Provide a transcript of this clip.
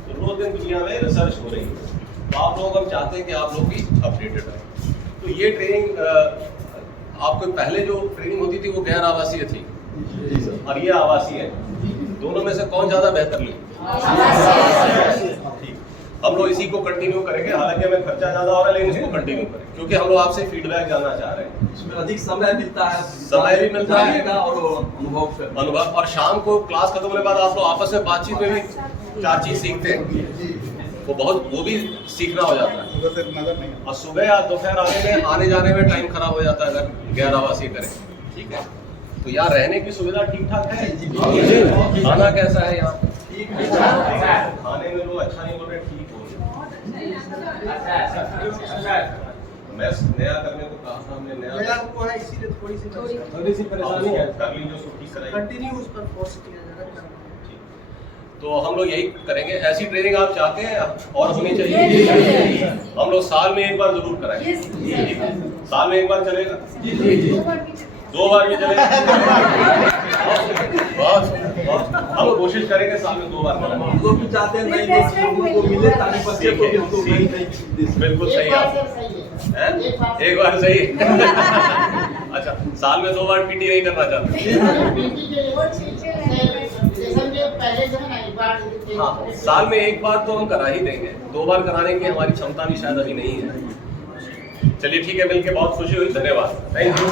तो रोज दिन दुनिया में रिसर्च हो रही है, तो आप लोग हम चाहते हैं कि आप लोग भी अपडेटेड रहें। तो ये ट्रेनिंग आपको पहले जो ट्रेनिंग होती थी वो गैर आवासीय थी और ये आवासीय है, दोनों में से कौन ज़्यादा बेहतर लगी? हम लोग इसी को कंटिन्यू करेंगे, हालांकि हमें खर्चा ज़्यादा हो रहा है लेकिन इसको कंटिन्यू करें, क्योंकि हम लोग आपसे फीडबैक जानना चाह रहे हैं। इसमें अधिक समय मिलता है, समय भी मिलता है और अनुभव, और शाम को क्लास खत्म होने के बाद आप लोग आपस में बातचीत में भी 4 चीज़ सीखते हैं, वो भी सीखना हो जाता है। और सुबह या दोपहर आने जाने में टाइम खराब हो जाता है अगर गैर आवासीय करें, ठीक है। तो यहाँ रहने की सुविधा ठीक ठाक है, खाना कैसा है यहाँ? खाने में लोग अच्छा नहीं बोल रहे, ठीक हो मैं नया करने को कहा था हमने, नया वो है इसीलिए थोड़ी सी परेशानी है, कर लीजिए उसको ठीक कराइए, कंटिन्यू उस पर फोर्स किया जा रहा है। तो हम लोग यही करेंगे। ऐसी ट्रेनिंग आप चाहते हैं और होनी चाहिए? हम लोग साल में एक बार जरूर कराएंगे, साल में एक बार चलेगा, 2 बार भी चलेगा, हम कोशिश करेंगे साल में 2 बार कराएंगे। हम लोग भी चाहते हैं नए लोगों को मिले ताकि बच्चे को भी हमको बिल्कुल सही है, एक बार सही अच्छा, साल में 2 बार पीटी नहीं करना चाहते? हाँ, साल में 1 बार तो हम करा ही देंगे, 2 बार कराने की हमारी क्षमता भी शायद अभी नहीं है। चलिए ठीक है, मिलके बहुत खुशी हुई, धन्यवाद, थैंक यू।